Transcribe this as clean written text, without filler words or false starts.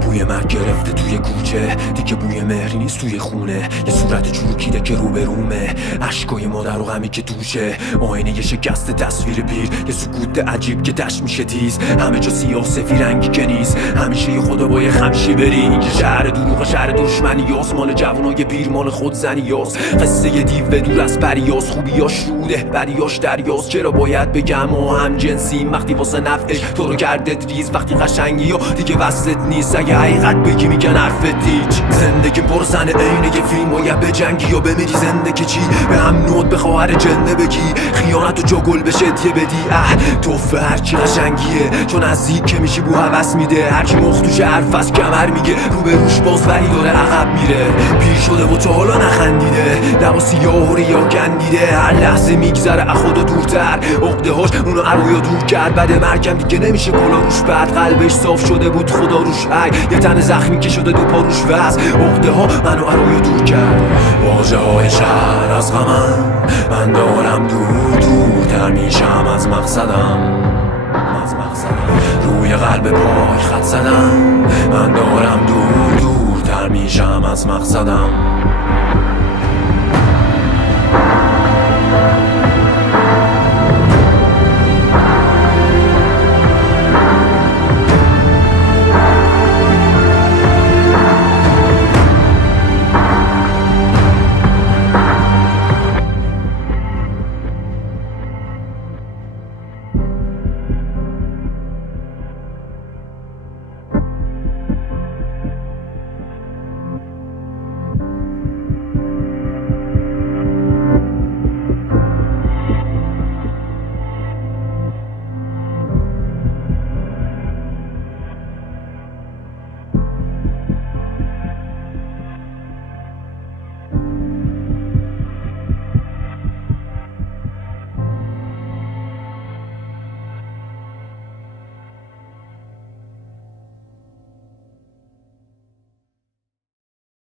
بوی مرگ گرفته توی کوچه، دیگه بوی مهری نیست توی خونه. یه صورت چروکیده که روبرومه، اشکای مادر و غمی که توشه، آینه یه شکست تصویر پیر، یه سکوت عجیب که دشت میشه تیز. همه جا سیاه سفید رنگی که نیست، همیشه یه خدا با یه خمشی بری. اینجا شهر دروغ، شهر دشمنی یاس، مال جوانای پیر، مال خودزنی یاس. قصه یه دیو دور از پریاس، خوبیاش روده بریاش دریاس. چرا باید بگم ما هم جنسیم وقتی واسه نفعش تو رو کردت ریز؟ وقتی قشنگی یا دیگه وصلت نیست، اگه حقیقت بگی میگن حرفت هیچ. زندگی پرسن عینه یه فیلم، باید بجنگی یا بمیری. زندگی چی؟ به هم نوت به خواهر جنده بگی، خیانت و جا گل بشه دیه بدی. توفه هرچی قشنگیه، چون نزدیک که میشی بو هوس میده. هرچی مختوش حرف از کمر میگه، رو به روش باز ولی داره عقب میره. پیر شده و تا حالا نخندیده، لبا سیاه و ریا گندیده. هر لحظه میگذره خدا دورتر، عقده هاش اونو عرویا دور کرد. بعد مرگم دیگه نمیشه کلا روش بعد، قلبش صاف شده بود خدا روش یه تن زخمی که شده دو پا روش وز. عقده ها منو عرویا دور کرد. واژه های شهر از غمم، من دارم دورتر میشم از مقصدم. روی قلب پای خط زدم، من دارم دورتر میشم از مقصدم.